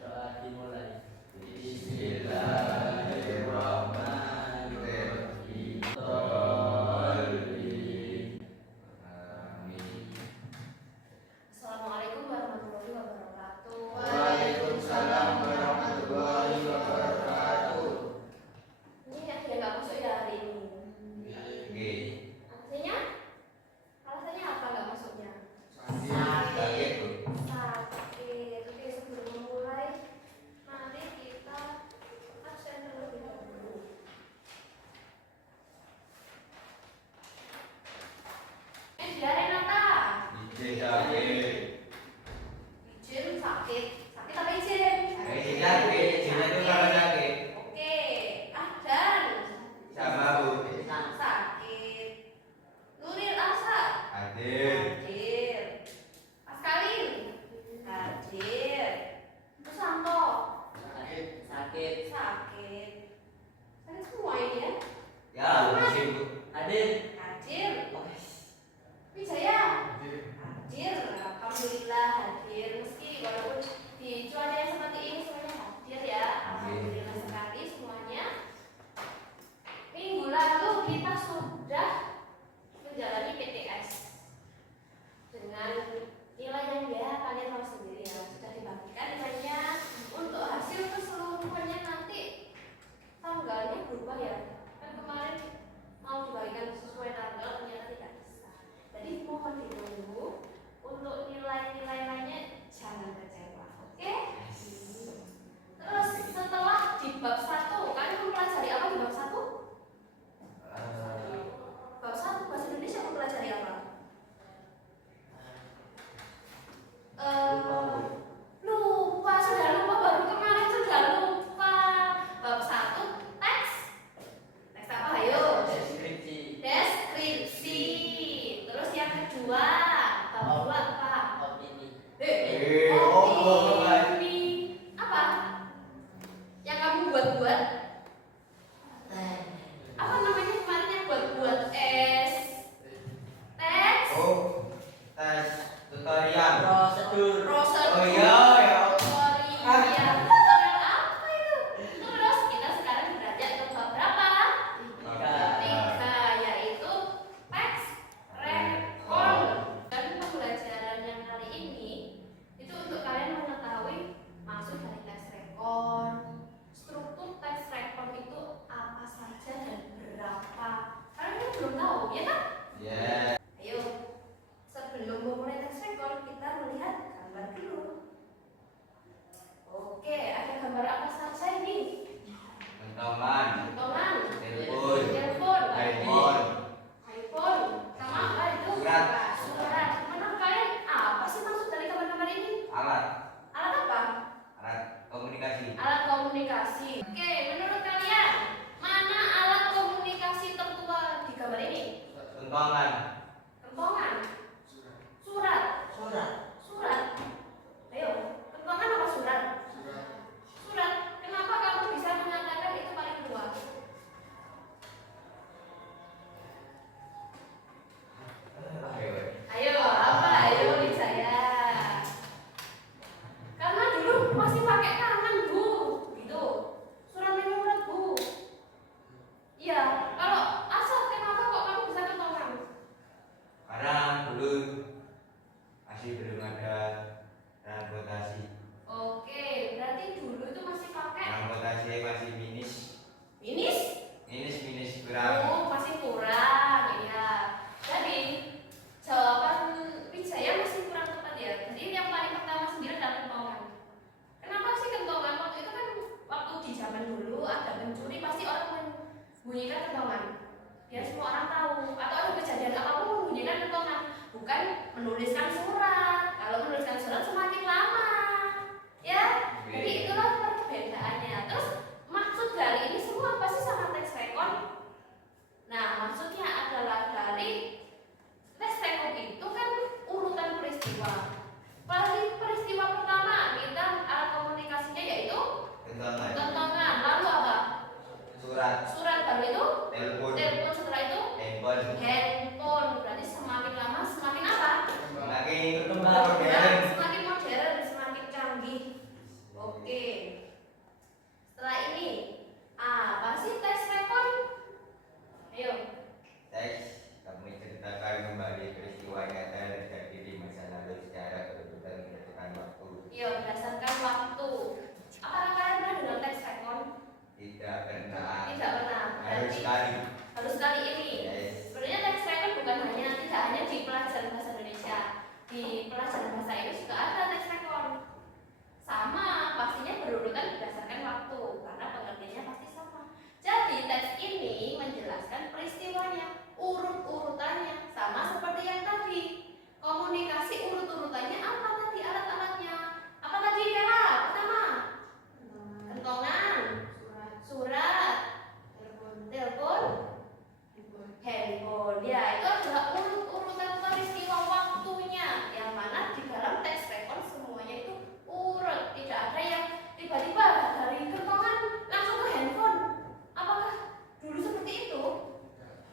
Doa dimulai. Bismillahirrahmanirrahim. Assalamualaikum warahmatullahi wabarakatuh. Waalaikumsalam warahmatullahi wabarakatuh. Ini akhirnya nggak masuk ya hari ini. Oke. Alasannya? Alasannya apa nggak masuknya? Sakit, Bu. Sakit. Oke, sebelum memulai, mari kita absen terlebih dahulu. Dia Renata. Sakit. Izin sakit. Sakit apa izin? Sakit. Izinnya itu kalau sakit. Oke. Ahdan. Sama, Bu. Sakit. Nuril Asa. Hadir. Hadir. Paskalin. Hadir. Susanto. Sakit. Sakit. Sakit semua ini ya. Ya, izin, Bu. Hadir. Hadir. Wijaya. Hadir. Alhamdulillah hadir. Meski walaupun di cuaca yang seperti ini semuanya hadir ya. Alhamdulillah sekali semuanya. Minggu lalu kita sudah menjalani PTS dengan nilai yang ya kalian tahu sendiri ya, sudah dibagikan nilainya. Untuk hasil keseluruhannya nanti tanggalnya berubah ya, kan kemarin mau dibagikan sesuai tanggal ternyata tidak bisa. Jadi mohon ditunggu untuk nilai-nilai lainnya, jangan kecewa, oke? Terus setelah di bab 1 kalian mempelajari apa di bab 1? Bab 1 bahasa Indonesia mempelajari apa? Lupa, sudah lupa, baru kemarin sudah lupa. Bab 1 teks. Teks apa? Ayo. Deskripsi. Deskripsi. Terus yang kedua, bab 2 apa? Opini. Opini. Apa? Yang kamu buat-buat? Apa namanya kemarin yang buat-buat teks? Oh, tes tutorial. Prosedur. Prosedur. Oh iya, ya. Tutorial. Tutorial apa itu? Terus kita sekarang belajar ke bab berapa? Tiga, yaitu teks rekon. Dan pembelajaran yang kali ini itu untuk kalian mengetahui maksud dari teks rekon, struktur teks rekon itu apa saja dan berapa. Kalian kan belum tahu, ya kan? Ya. Ayo, sebelum memulai teks rekon kita melihat gambar dulu. Oke, ada gambar apa saja ini? Kentongan. Kentongan, Telepon. telepon, iPhone. iPhone, sama apa itu? Surat. Surat. Menurut kalian apa sih maksud dari gambar-gambar ini? Alat. Alat apa? Alat komunikasi. Alat komunikasi. Oke, menurut kalian mana alat komunikasi tertua di gambar ini? Kentongan. Kentongan. Surat. Surat. Ayo, kentongan apa surat? Surat. Kenapa kamu bisa mengatakan itu paling tua? Ayo. Ayo, apa? Ayo, Wijaya. Karena dulu masih pakai tangan, Bu. Gitu. Surat menyurat, Bu. Iya. Kalau asal kenapa kok kamu bisa kentongan? Karena dulu masih belum ada transportasi. Oke, berarti dulu itu masih pakai Transportasi masih minis. minis? Minis kurang. Oh, masih kurang, ya. Jadi jawaban Wijaya masih kurang tepat ya. Jadi yang paling pertama sendiri adalah kentongan. Kenapa sih kentongan? Waktu itu kan waktu di zaman dulu ada pencuri pasti orang membunyikan kentongan. Biar semua orang tahu. Atau ada kejadian apapun membunyikan kentongan. Bukan menuliskan surat. Kalau menuliskan surat semakin lama, ya. Jadi itulah perbedaannya. Terus maksud dari ini semua apa sih sama teks rekon? Nah, maksudnya adalah dari teks rekon itu kan urutan peristiwa. Peristiwa pertama kita alat komunikasinya yaitu Kentongan. kentongan. Lalu apa? Surat. Surat, baru itu Telepon. telepon, setelah itu Handphone. handphone. Berarti semakin lama semakin apa? Semakin Oke. Setelah ini, apa sih teks rekon? Ayo. Teks, kami ceritakan kembali peristiwa nyata yang terjadi di masa lalu secara berurutan berdasarkan waktu. Iya, berdasarkan waktu. Apakah kalian pernah dengar teks rekon? Tidak pernah. Tidak pernah. Harus Berarti sekali. harus kali ini. Yes. Sebenarnya teks rekon bukan tidak hanya di pelajaran bahasa Indonesia. Di pelajaran bahasa Inggris juga ada teks rekon. Sama, pastinya berurutan berdasarkan waktu karena pengertiannya pasti sama. Jadi teks ini menjelaskan peristiwanya, urut-urutannya, sama seperti yang tadi. Komunikasi urut-urutannya apa tadi alat-alatnya? Apa tadi Vera? Pertama, kentongan, surat, telepon, handphone. Ya, itu adalah urut-urutan peristiwa waktunya yang mana di dalam teks rekon semuanya itu urut. Tidak ada yang tiba-tiba dari kentongan langsung ke handphone. Apakah dulu seperti itu?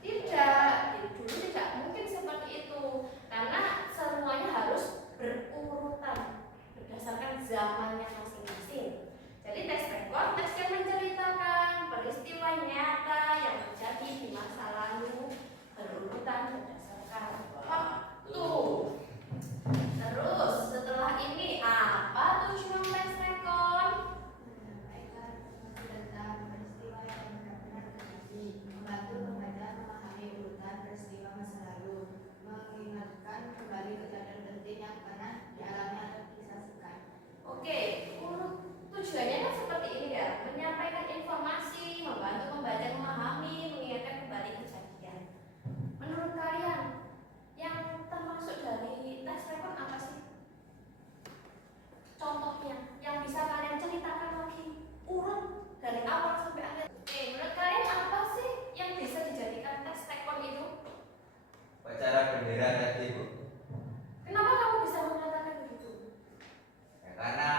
Tidak, dulu tidak mungkin seperti itu karena semuanya harus berurutan berdasarkan zamannya masing-masing. Jadi teks rekon teks yang menceritakan peristiwa nyata yang terjadi di masa lalu berurutan berdasarkan waktu. Terus setelah ini apa tujuan teks rekon? Menyampaikan tentang peristiwa yang benar-benar terjadi, membantu pembaca memahami urutan peristiwa masa lalu, mengingatkan kembali kejadian penting yang pernah dialami atau disaksikan. Oke, tujuannya kan seperti ini ya, menyampaikan informasi, membantu pembaca memahami, mengingatkan kembali kejadian. Menurut kalian, yang termasuk dari teks rekon apa sih? Contohnya, yang bisa kalian ceritakan lagi, urut dari awal sampai akhir. Oke, menurut kalian apa sih yang bisa dijadikan teks rekon itu? Upacara bendera tadi, Bu. Kenapa kamu bisa mengatakan begitu? Ya, karena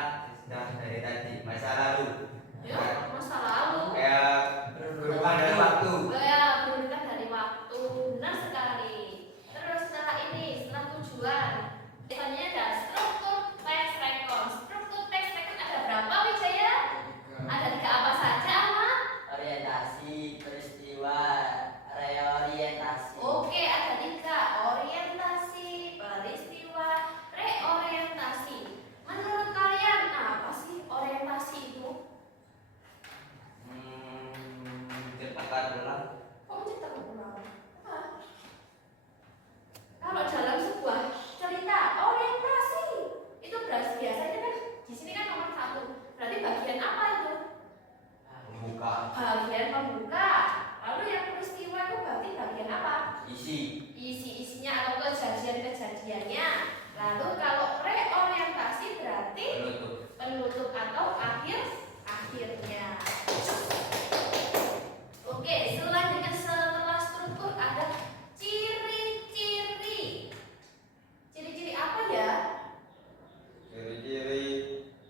sudah dari tadi masa lalu. Ya, masa lalu. Kayak berubah dari waktu. Ya, berurutan dari waktu. Benar sekali. Terus setelah ini, setelah tujuan, biasanya ada struktur teks rekon. Struktur teks rekon ada berapa, Wijaya? Ada 3 apa saja, Ama? Orientasi, peristiwa, reorientasi. Oke, ada 3: orientasi, peristiwa, reorientasi. Menurut kalian apa sih orientasi itu? Ceritakan ulang. Kok menciptakan ulang? Apa? Kalau dalam sebuah cerita orientasi itu biasanya kan di sini kan nomor 1. Berarti bagian apa itu? Membuka. Bagian pembuka. Lalu yang peristiwa itu berarti bagian apa? Isi. Isinya atau kejadian-kejadiannya. Lalu kalau reorientasi berarti Penutup. penutup atau akhirnya. Oke, selanjutnya setelah struktur ada ciri-ciri. Ciri-ciri apa ya? Ciri-ciri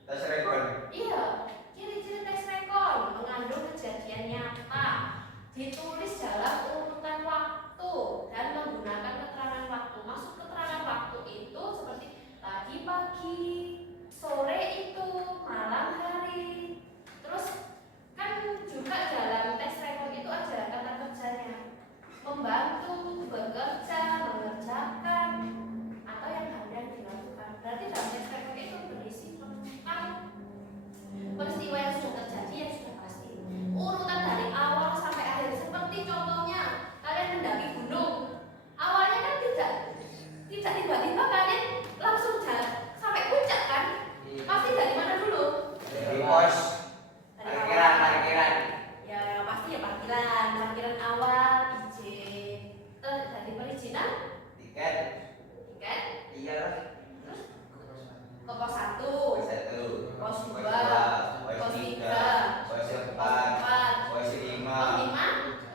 tes rekon. Iya, ciri-ciri teks rekon mengandung kejadian nyata, ditulis dalam urutan waktu dan menggunakan keterangan waktu. Masuk keterangan waktu itu seperti tadi pagi, sore itu, malam hari. Terus kan juga dalam teks rekon itu ada kata kerjanya, membantu, bekerja, mengerjakan, atau yang hendak dilakukan. Berarti dalam teks rekon itu berisi tentang peristiwa yang sudah terjadi, yang sudah pasti. Urutan dari awal sampai akhir. Seperti contohnya kalian mendaki gunung. Awalnya kan tidak tiba-tiba kalian langsung sampai puncak kan? Pasti dari mana dulu? Dari pos. Dari awal. Parkiran. Ya pasti ya parkiran awal, izin. Terus dari perizinan, Tiket. Iya lah. terus ke pos 1, Pos 1. pos 2, Pos pos 3. 3, Pos pos 4. 4, Pos 5.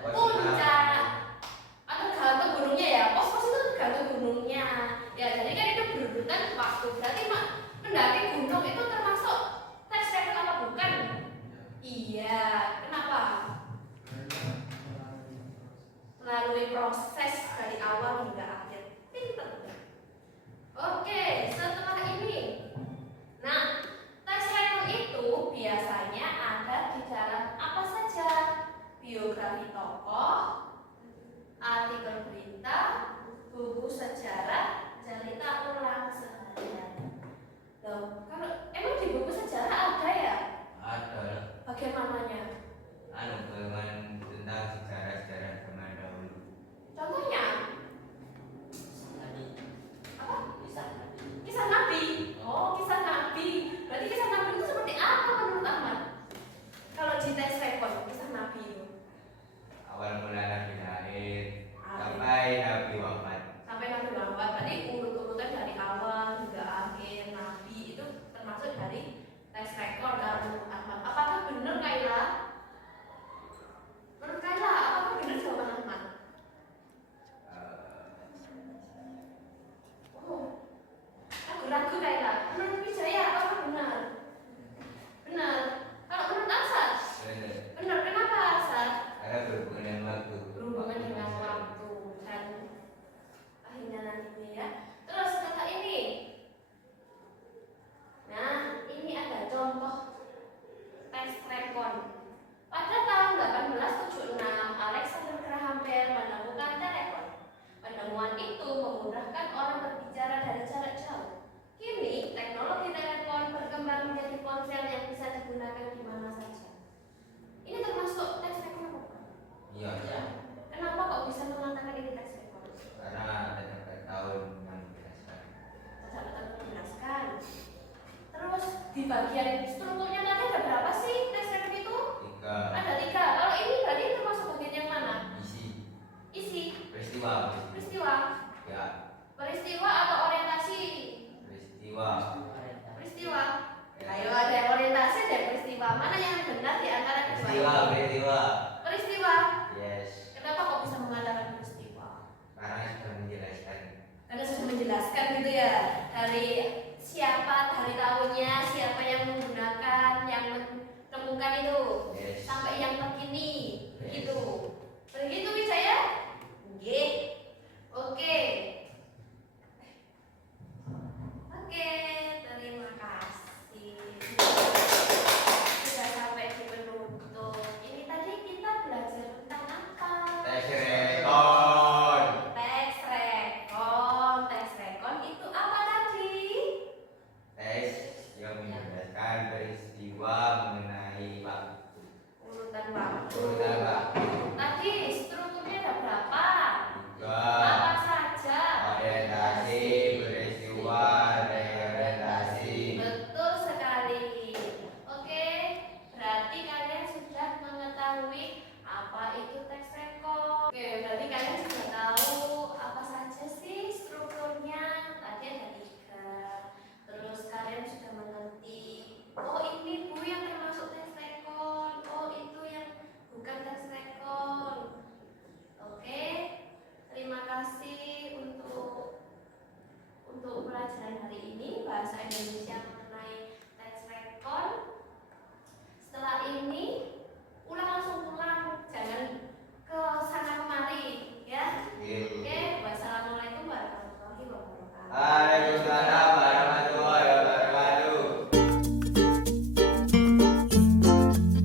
pos 5, Pos 6. puncak. Atau tergantung gunungnya ya, pos-pos itu tergantung gunungnya. Ya jadi kan itu berurutan waktu. Berarti mendaki gunung itu termasuk teks rekon apa bukan? Iya, kenapa? Melalui proses dari awal hingga akhir. Pinter. Oke, setelah ini, nah teks rekon itu biasanya ada di dalam apa saja? Biografi tokoh, artikel berita, buku sejarah, cerita ulang seharian. Loh, kalau emang di buku sejarah ada ya? Ada Bagaimananya? bayangan tentang sejarah-sejarah zaman dahulu. Contohnya Nabi. apa? Kisah Nabi. Kisah Nabi. Oh, kisah Nabi. Berarti kisah Nabi itu seperti apa menurut Ahmad? Kalau di tes rekor kisah Nabi itu Awal mula Nabi lahir sampai Nabi wafat. sampai Nabi wafat. Berarti urut-urutan dari awal hingga akhir Nabi itu termasuk dari tes rekor kalau menurut Ahmad. Apakah benar Kaila? Menurut Kaila, apakah benar jawaban Ahmad? Oh, ragu-ragu Kaila. Menurut Wijaya apakah benar? Benar. Kalau menurut Asad? Benar. Benar. Kenapa Asad? Karena berhubungan dengan waktu. Berhubungan dengan waktu dan akhirnya nanti ya. Terus kata ini. Nah, ini ada contoh tes rekon. Pada tahun 1876, Alexander Graham Bell menemukan telepon. Penemuan itu memudahkan orang berbicara dari jarak jauh. Kini, teknologi telepon berkembang menjadi ponsel yang bisa digunakan di mana saja. Ini termasuk tes rekon apa? Iya. Ya. Kenapa kok bisa mengatakan ini tes rekon? Karena ada tempat tahun yang menjelaskan. Catatan menjelaskan. Terus di bagian strukturnya tadi ada berapa sih tes rekon itu? 3. Ada 3. Kalau ini berarti termasuk bagian yang mana? Isi. Peristiwa. Ya. Peristiwa atau orientasi? Peristiwa. Peristiwa. Ayo ada yang orientasi dan peristiwa. Mana yang benar di antara Peristiwa. keduanya?